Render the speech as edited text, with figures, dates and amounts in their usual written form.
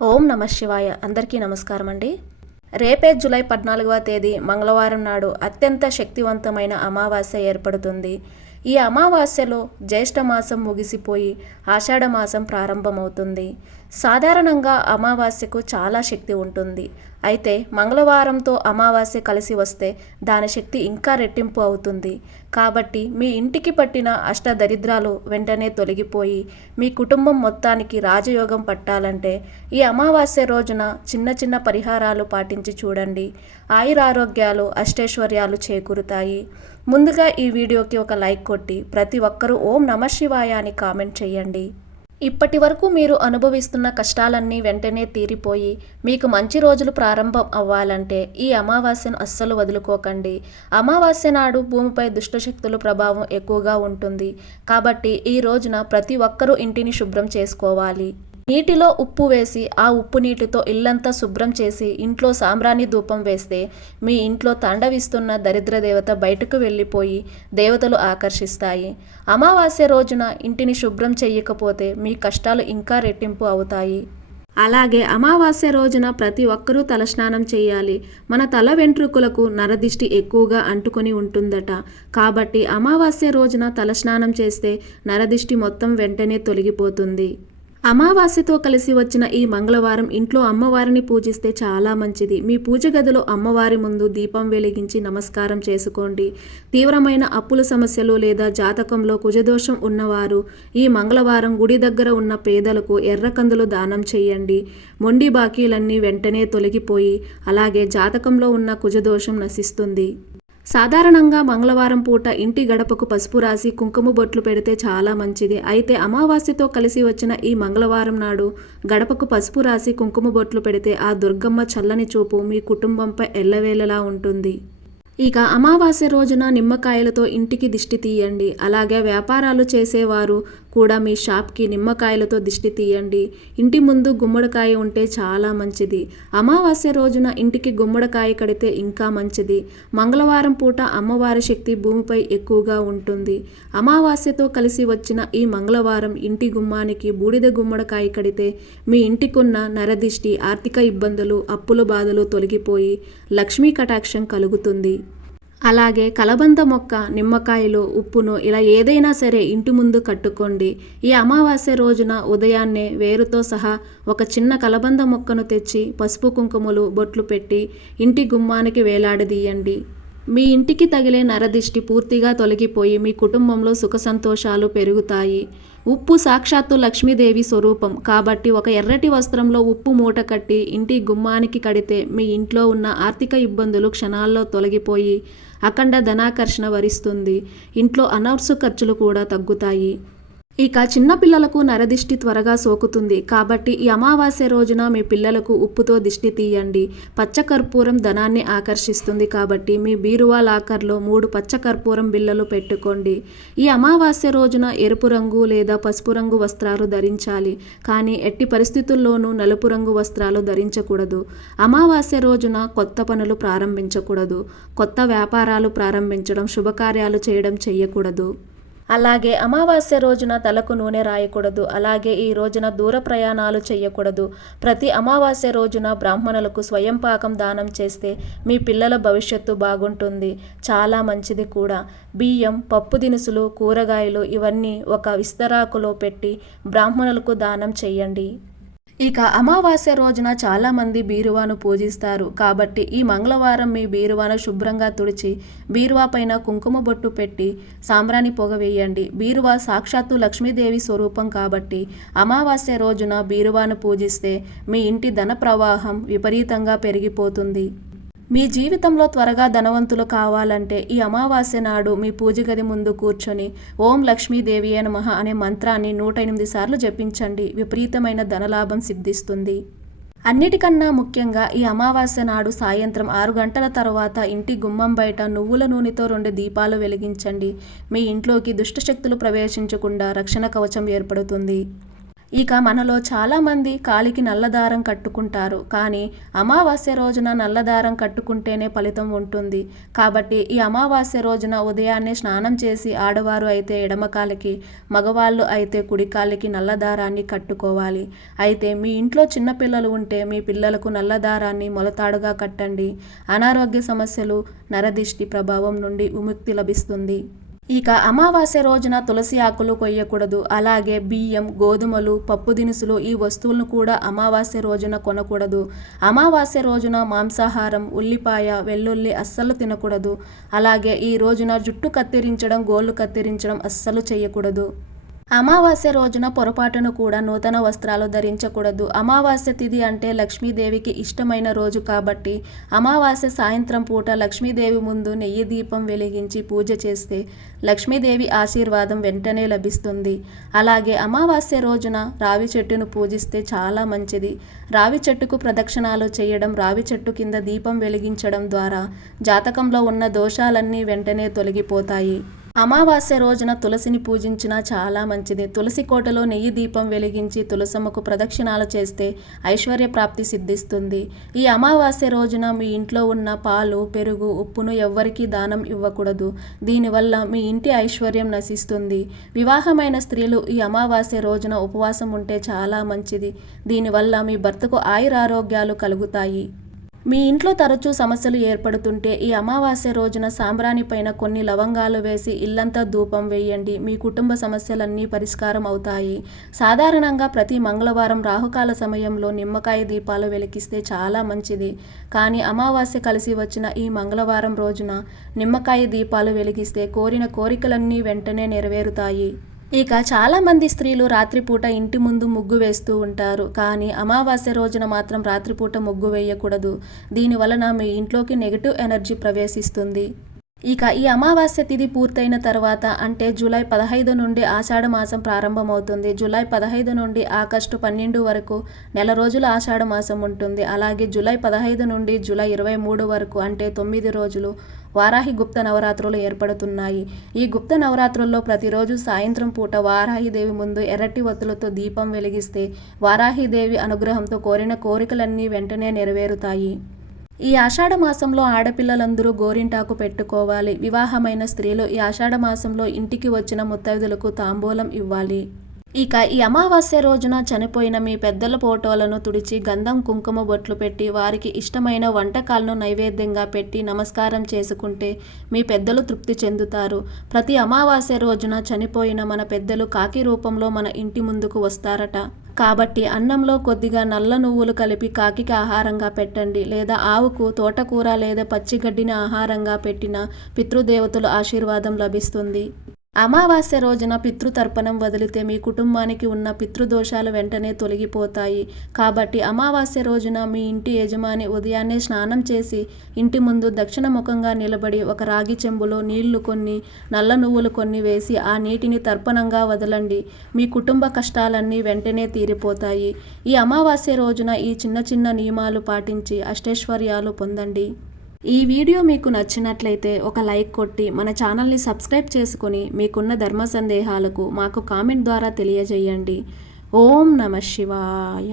ఓం నమః శివాయ. అందరికీ నమస్కారం అండి. రేపే జూలై 14వ తేదీ మంగళవారం నాడు అత్యంత శక్తివంతమైన అమావాస్య ఏర్పడుతుంది. ఈ అమావాస్యలో జ్యేష్ఠ మాసం ముగిసిపోయి ఆషాఢ మాసం ప్రారంభమవుతుంది. సాధారణంగా అమావాస్యకు చాలా శక్తి ఉంటుంది. అయితే మంగళవారంతో అమావాస్య కలిసి వస్తే దాని శక్తి ఇంకా రెట్టింపు అవుతుంది. కాబట్టి మీ ఇంటికి పట్టిన అష్టదరిద్రాలు వెంటనే తొలగిపోయి మీ కుటుంబం మొత్తానికి రాజయోగం పట్టాలంటే ఈ అమావాస్య రోజున చిన్న చిన్న పరిహారాలు పాటించి చూడండి. ఆయురారోగ్యాలు అష్టైశ్వర్యాలు చేకూరుతాయి. ముందుగా ఈ వీడియోకి ఒక లైక్ కొట్టి ప్రతి ఒక్కరూ ఓం నమః శివాయ అని కామెంట్ చేయండి. ఇప్పటి వరకు మీరు అనుభవిస్తున్న కష్టాలన్నీ వెంటనే తీరిపోయి మీకు మంచి రోజులు ప్రారంభం అవ్వాలంటే ఈ అమావాస్యను అస్సలు వదులుకోకండి. అమావాస్య నాడు భూమిపై దుష్టశక్తుల ప్రభావం ఎక్కువగా ఉంటుంది. కాబట్టి ఈ రోజున ప్రతి ఒక్కరూ ఇంటిని శుభ్రం చేసుకోవాలి. నీటిలో ఉప్పు వేసి ఆ ఉప్పు నీటితో ఇల్లంతా శుభ్రం చేసి ఇంట్లో సాంబ్రాణి ధూపం వేస్తే మీ ఇంట్లో తాండవిస్తున్న దరిద్ర దేవత బయటకు వెళ్ళిపోయి దేవతలు ఆకర్షిస్తాయి. అమావాస్య రోజున ఇంటిని శుభ్రం చేయకపోతే మీ కష్టాలు ఇంకా రెట్టింపు అవుతాయి. అలాగే అమావాస్య రోజున ప్రతి ఒక్కరూ తలస్నానం చేయాలి. మన తల వెంట్రుకలకు నరదిష్టి ఎక్కువగా అంటుకొని ఉంటుందట. కాబట్టి అమావాస్య రోజున తలస్నానం చేస్తే నరదిష్టి మొత్తం వెంటనే తొలగిపోతుంది. అమావాస్యతో కలిసి వచ్చిన ఈ మంగళవారం ఇంట్లో అమ్మవారిని పూజిస్తే చాలా మంచిది. మీ పూజ గదిలో అమ్మవారి ముందు దీపం వెలిగించి నమస్కారం చేసుకోండి. తీవ్రమైన అప్పుల సమస్యలు లేదా జాతకంలో కుజదోషం ఉన్నవారు ఈ మంగళవారం గుడి దగ్గర ఉన్న పేదలకు ఎర్రకందులు దానం చేయండి. మొండి బాకీలన్నీ వెంటనే తొలగిపోయి అలాగే జాతకంలో ఉన్న కుజదోషం నశిస్తుంది. సాధారణంగా మంగళవారం పూట ఇంటి గడపకు పసుపు రాసి కుంకుమ బొట్లు పెడితే చాలా మంచిది. అయితే అమావాస్యతో కలిసి వచ్చిన ఈ మంగళవారం నాడు గడపకు పసుపు రాసి కుంకుమ బొట్లు పెడితే ఆ దుర్గమ్మ చల్లని చూపు మీ కుటుంబంపై ఎల్లవేళలా ఉంటుంది. ఇక అమావాస్య రోజున నిమ్మకాయలతో ఇంటికి దిష్టి తీయండి. అలాగే వ్యాపారాలు చేసేవారు కూడా మీ షాప్కి నిమ్మకాయలతో దిష్టి తీయండి. ఇంటి ముందు గుమ్మడికాయ ఉంటే చాలా మంచిది. అమావాస్య రోజున ఇంటికి గుమ్మడికాయ కడితే ఇంకా మంచిది. మంగళవారం పూట అమ్మవారి శక్తి భూమిపై ఎక్కువగా ఉంటుంది. అమావాస్యతో కలిసి వచ్చిన ఈ మంగళవారం ఇంటి గుమ్మానికి బూడిద గుమ్మడికాయ కడితే మీ ఇంటికున్న నరదిష్టి, ఆర్థిక ఇబ్బందులు, అప్పుల బాధలు తొలగిపోయి లక్ష్మీ కటాక్షం కలుగుతుంది. అలాగే కలబంద మొక్క, నిమ్మకాయలు, ఉప్పును ఇలా ఏదైనా సరే ఇంటి ముందు కట్టుకోండి. ఈ అమావాస్య రోజున ఉదయాన్నే వేరుతో సహా ఒక చిన్న కలబంద మొక్కను తెచ్చి పసుపు కుంకుమలు బొట్లు పెట్టి ఇంటి గుమ్మానికి వేలాడదీయండి. మీ ఇంటికి తగిలే నరదిష్టి పూర్తిగా తొలగిపోయి మీ కుటుంబంలో సుఖ సంతోషాలు పెరుగుతాయి. ఉప్పు సాక్షాత్తు లక్ష్మీదేవి స్వరూపం కాబట్టి ఒక ఎర్రటి వస్త్రంలో ఉప్పు మూట కట్టి ఇంటి గుమ్మానికి కడితే మీ ఇంట్లో ఉన్న ఆర్థిక ఇబ్బందులు క్షణాల్లో తొలగిపోయి అఖండ ధనాకర్షణ వరిస్తుంది. ఇంట్లో అనవసర ఖర్చులు కూడా తగ్గుతాయి. ఇక చిన్నపిల్లలకు నరదిష్టి త్వరగా సోకుతుంది. కాబట్టి ఈ అమావాస్య రోజున మీ పిల్లలకు ఉప్పుతో దిష్టి తీయండి. పచ్చకర్పూరం ధనాన్ని ఆకర్షిస్తుంది కాబట్టి మీ బీరువా లాకర్లో 3 పచ్చకర్పూరం బిళ్ళలు పెట్టుకోండి. ఈ అమావాస్య రోజున ఎరుపు రంగు లేదా పసుపు రంగు వస్త్రాలు ధరించాలి. కానీ ఎట్టి పరిస్థితుల్లోనూ నలుపు రంగు వస్త్రాలు ధరించకూడదు. అమావాస్య రోజున కొత్త పనులు ప్రారంభించకూడదు. కొత్త వ్యాపారాలు ప్రారంభించడం, శుభకార్యాలు చేయడం చెయ్యకూడదు. అలాగే అమావాస్య రోజున తలకు నూనె రాయకూడదు. అలాగే ఈ రోజున దూర ప్రయాణాలు చేయకూడదు. ప్రతి అమావాస్య రోజున బ్రాహ్మణులకు స్వయం పాకం దానం చేస్తే మీ పిల్లల భవిష్యత్తు బాగుంటుంది. చాలా మంచిది కూడా. బియ్యం, పప్పు దినుసులు, కూరగాయలు ఇవన్నీ ఒక విస్తరాకులో పెట్టి బ్రాహ్మణులకు దానం చేయండి. ఇక అమావాస్య రోజున చాలామంది బీరువాను పూజిస్తారు. కాబట్టి ఈ మంగళవారం మీ బీరువాను శుభ్రంగా తుడిచి బీరువా పైన కుంకుమ బొట్టు పెట్టి సాంబ్రాణి పొగ వేయండి. బీరువా సాక్షాత్తు లక్ష్మీదేవి స్వరూపం కాబట్టి అమావాస్య రోజున బీరువాను పూజిస్తే మీ ఇంటి ధన ప్రవాహం విపరీతంగా పెరిగిపోతుంది. మీ జీవితంలో త్వరగా ధనవంతులు కావాలంటే ఈ అమావాస్య నాడు మీ పూజ గది ముందు కూర్చొని ఓం లక్ష్మీదేవియే నమః అనే మంత్రాన్ని 108 సార్లు జపించండి. విపరీతమైన ధనలాభం సిద్ధిస్తుంది. అన్నిటికన్నా ముఖ్యంగా ఈ అమావాస్య నాడు సాయంత్రం 6 గంటల తర్వాత ఇంటి గుమ్మం బయట నువ్వుల నూనెతో 2 దీపాలు వెలిగించండి. మీ ఇంట్లోకి దుష్టశక్తులు ప్రవేశించకుండా రక్షణ కవచం ఏర్పడుతుంది. ఇక మనలో చాలామంది కాలికి నల్లదారం కట్టుకుంటారు, కానీ అమావాస్య రోజున నల్లదారం కట్టుకుంటేనే ఫలితం ఉంటుంది. కాబట్టి ఈ అమావాస్య రోజున ఉదయాన్నే స్నానం చేసి ఆడవారు అయితే ఎడమ కాలికి, మగవాళ్ళు అయితే కుడి కాలికి నల్లదారాన్ని కట్టుకోవాలి. అయితే మీ ఇంట్లో చిన్నపిల్లలు ఉంటే మీ పిల్లలకు నల్లదారాన్ని మొలతాడుగా కట్టండి. అనారోగ్య సమస్యలు, నరదిష్టి ప్రభావం నుండి విముక్తి లభిస్తుంది. ఇక అమావాస్య రోజున తులసి ఆకులు కొయ్యకూడదు. అలాగే బియ్యం, గోధుమలు, పప్పు దినుసులు ఈ వస్తువులను కూడా అమావాస్య రోజున కొనకూడదు. అమావాస్య రోజున మాంసాహారం, ఉల్లిపాయ, వెల్లుల్లి అస్సలు తినకూడదు. అలాగే ఈ రోజున జుట్టు కత్తిరించడం, గోళ్ళు కత్తిరించడం అస్సలు చేయకూడదు. అమావాస్య రోజున పొరపాటును కూడా నూతన వస్త్రాలు ధరించకూడదు. అమావాస్య తిథి అంటే లక్ష్మీదేవికి ఇష్టమైన రోజు కాబట్టి అమావాస్య సాయంత్రం పూట లక్ష్మీదేవి ముందు నెయ్యి దీపం వెలిగించి పూజ చేస్తే లక్ష్మీదేవి ఆశీర్వాదం వెంటనే లభిస్తుంది. అలాగే అమావాస్య రోజున రావి చెట్టును పూజిస్తే చాలా మంచిది. రావి చెట్టుకు ప్రదక్షిణాలు చేయడం, రావి చెట్టు కింద దీపం వెలిగించడం ద్వారా జాతకంలో ఉన్న దోషాలన్నీ వెంటనే తొలగిపోతాయి. అమావాస్య రోజున తులసిని పూజించినా చాలా మంచిది. తులసి కోటలో నెయ్యి దీపం వెలిగించి తులసమ్మకు ప్రదక్షిణాలు చేస్తే ఐశ్వర్య ప్రాప్తి సిద్ధిస్తుంది. ఈ అమావాస్య రోజున మీ ఇంట్లో ఉన్న పాలు, పెరుగు, ఉప్పును ఎవ్వరికీ దానం ఇవ్వకూడదు. దీనివల్ల మీ ఇంటి ఐశ్వర్యం నశిస్తుంది. వివాహమైన స్త్రీలు ఈ అమావాస్య రోజున ఉపవాసం ఉంటే చాలా మంచిది. దీనివల్ల మీ భర్తకు ఆయురారోగ్యాలు కలుగుతాయి. మీ ఇంట్లో తరచూ సమస్యలు ఏర్పడుతుంటే ఈ అమావాస్య రోజున సాంబ్రాణి పైన కొన్ని లవంగాలు వేసి ఇల్లంతా ధూపం వేయండి. మీ కుటుంబ సమస్యలన్నీ పరిష్కారం అవుతాయి. సాధారణంగా ప్రతి మంగళవారం రాహుకాల సమయంలో నిమ్మకాయ దీపాలు వెలిగిస్తే చాలా మంచిది. కానీ అమావాస్య కలిసి వచ్చిన ఈ మంగళవారం రోజున నిమ్మకాయ దీపాలు వెలిగిస్తే కోరిన కోరికలన్నీ వెంటనే నెరవేరుతాయి. ఇక చాలామంది స్త్రీలు రాత్రిపూట ఇంటి ముందు ముగ్గు వేస్తూ ఉంటారు, కానీ అమావాస్య రోజున మాత్రం రాత్రిపూట ముగ్గు వేయకూడదు. దీనివలన మీ ఇంట్లోకి నెగిటివ్ ఎనర్జీ ప్రవేశిస్తుంది. ఇక ఈ అమావాస్య తిథి పూర్తయిన తర్వాత అంటే జూలై 15 నుండి ఆషాఢ మాసం ప్రారంభమవుతుంది. జూలై 15 నుండి ఆగస్టు 12 వరకు నెల రోజులు ఆషాఢ మాసం ఉంటుంది. అలాగే జూలై 15 నుండి జూలై 23 వరకు అంటే 9 రోజులు వారాహి గుప్త నవరాత్రులు ఏర్పడుతున్నాయి. ఈ గుప్త నవరాత్రుల్లో ప్రతిరోజు సాయంత్రం పూట వారాహిదేవి ముందు ఎర్రటి ఒత్తులతో దీపం వెలిగిస్తే వారాహిదేవి అనుగ్రహంతో కోరిన కోరికలన్నీ వెంటనే నెరవేరుతాయి. ఈ ఆషాఢ మాసంలో ఆడపిల్లలందరూ గోరింటాకు పెట్టుకోవాలి. వివాహమైన స్త్రీలు ఈ ఆషాఢ మాసంలో ఇంటికి వచ్చిన ముత్తైదులకు తాంబూలం ఇవ్వాలి. ఇక ఈ అమావాస్య రోజున చనిపోయిన మీ పెద్దల ఫోటోలను తుడిచి గంధం, కుంకుమ బొట్లు పెట్టి వారికి ఇష్టమైన వంటకాలను నైవేద్యంగా పెట్టి నమస్కారం చేసుకుంటే మీ పెద్దలు తృప్తి చెందుతారు. ప్రతి అమావాస్య రోజున చనిపోయిన మన పెద్దలు కాకి రూపంలో మన ఇంటి ముందుకు వస్తారట. కాబట్టి అన్నంలో కొద్దిగా నల్ల నువ్వులు కలిపి కాకికి ఆహారంగా పెట్టండి. లేదా ఆవుకు తోటకూర లేదా పచ్చిగడ్డిని ఆహారంగా పెట్టిన పితృదేవతల ఆశీర్వాదం లభిస్తుంది. అమావాస్య రోజున పితృతర్పణం వదిలితే మీ కుటుంబానికి ఉన్న పితృదోషాలు వెంటనే తొలగిపోతాయి. కాబట్టి అమావాస్య రోజున మీ ఇంటి యజమాని ఉదయాన్నే స్నానం చేసి ఇంటి ముందు దక్షిణముఖంగా నిలబడి ఒక రాగి చెంబులో నీళ్లు కొన్ని, నల్ల నువ్వులు కొన్ని వేసి ఆ నీటిని తర్పణంగా వదలండి. మీ కుటుంబ కష్టాలన్నీ వెంటనే తీరిపోతాయి. ఈ అమావాస్య రోజున ఈ చిన్న చిన్న నియమాలు పాటించి అష్టైశ్వర్యాలు పొందండి. ఈ వీడియో మీకు నచ్చినట్లయితే ఒక లైక్ కొట్టి మన ఛానల్ని సబ్స్క్రైబ్ చేసుకొని మీకున్న ధర్మ సందేహాలకు మాకు కామెంట్ ద్వారా తెలియజేయండి. ఓం నమః శివాయ.